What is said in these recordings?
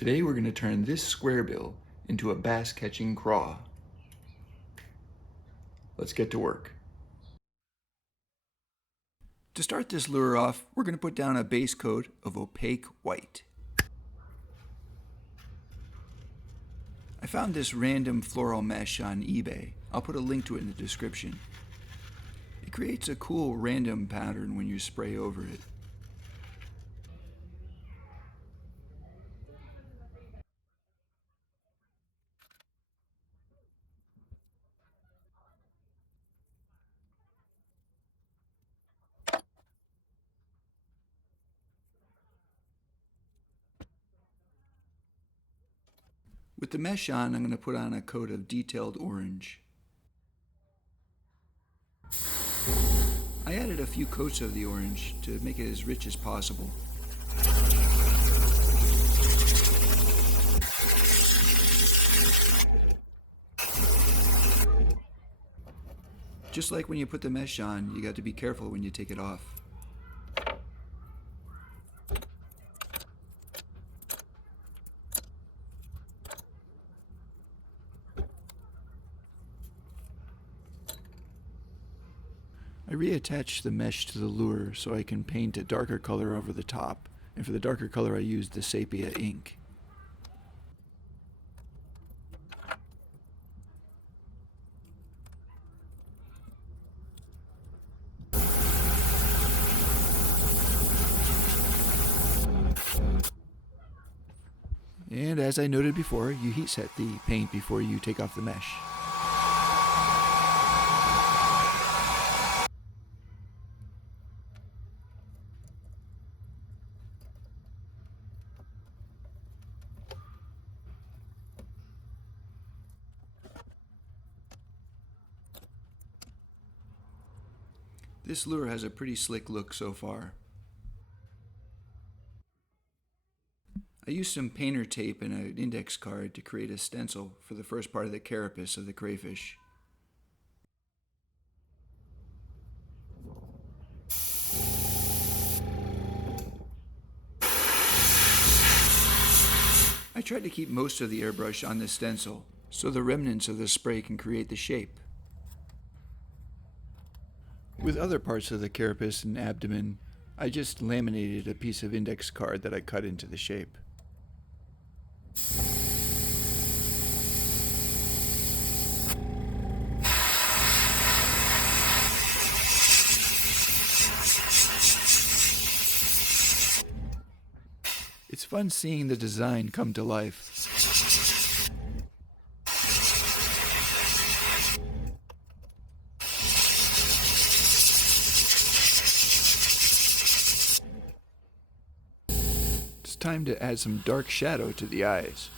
Today we're going to turn this square bill into a bass-catching craw. Let's get to work. To start this lure off, we're going to put down a base coat of opaque white. I found this random floral mesh on eBay. I'll put a link to it in the description. It creates a cool random pattern when you spray over it. With the mesh on, I'm going to put on a coat of detailed orange. I added a few coats of the orange to make it as rich as possible. Just like when you put the mesh on, you got to be careful when you take it off. I reattached the mesh to the lure so I can paint a darker color over the top, and for the darker color I used the Sepia ink. And as I noted before, you heat set the paint before you take off the mesh. This lure has a pretty slick look so far. I used some painter tape and an index card to create a stencil for the first part of the carapace of the crayfish. I tried to keep most of the airbrush on the stencil so the remnants of the spray can create the shape. With other parts of the carapace and abdomen, I just laminated a piece of index card that I cut into the shape. It's fun seeing the design come to life. It's time to add some dark shadow to the eyes.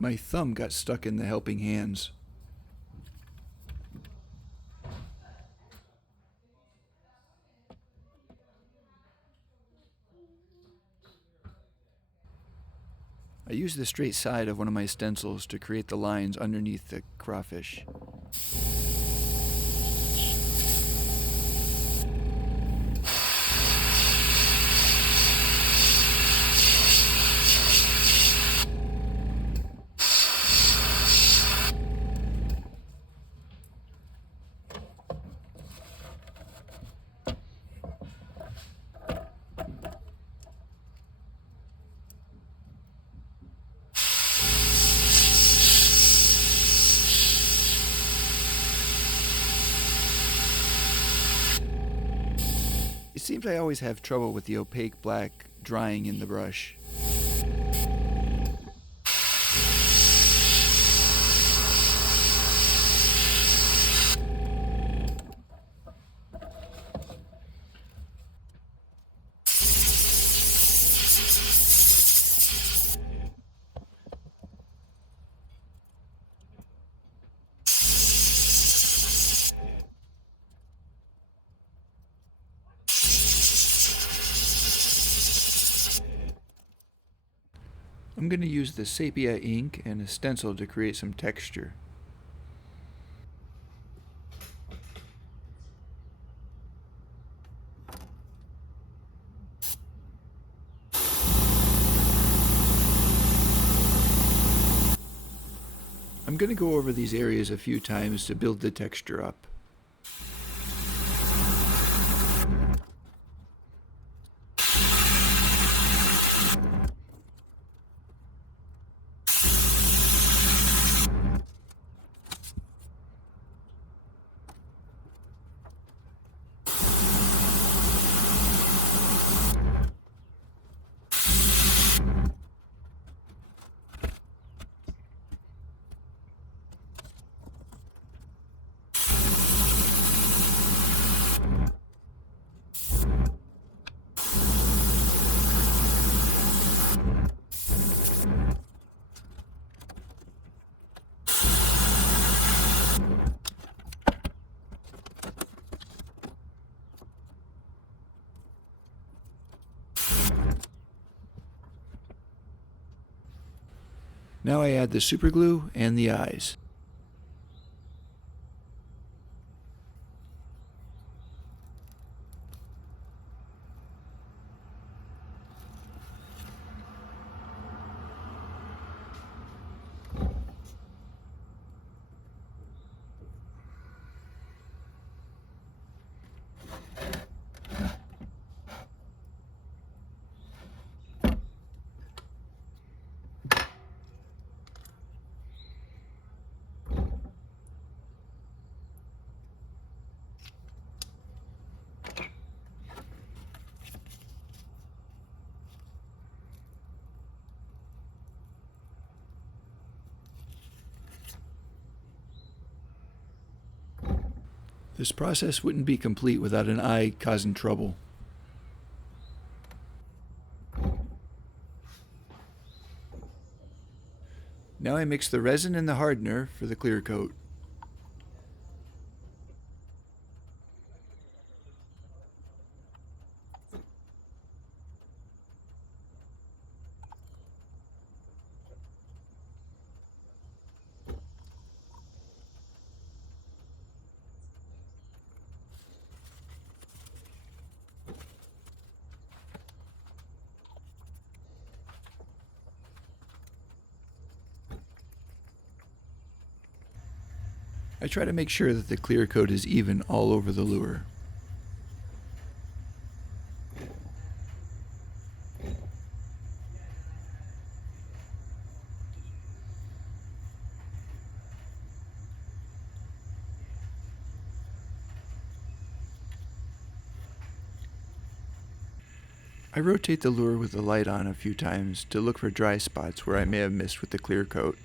My thumb got stuck in the helping hands. I used the straight side of one of my stencils to create the lines underneath the crawfish. It seems I always have trouble with the opaque black drying in the brush. I'm going to use the Sepia ink and a stencil to create some texture. I'm going to go over these areas a few times to build the texture up. Now I add the super glue and the eyes. This process wouldn't be complete without an eye causing trouble. Now I mix the resin and the hardener for the clear coat. I try to make sure that the clear coat is even all over the lure. I rotate the lure with the light on a few times to look for dry spots where I may have missed with the clear coat.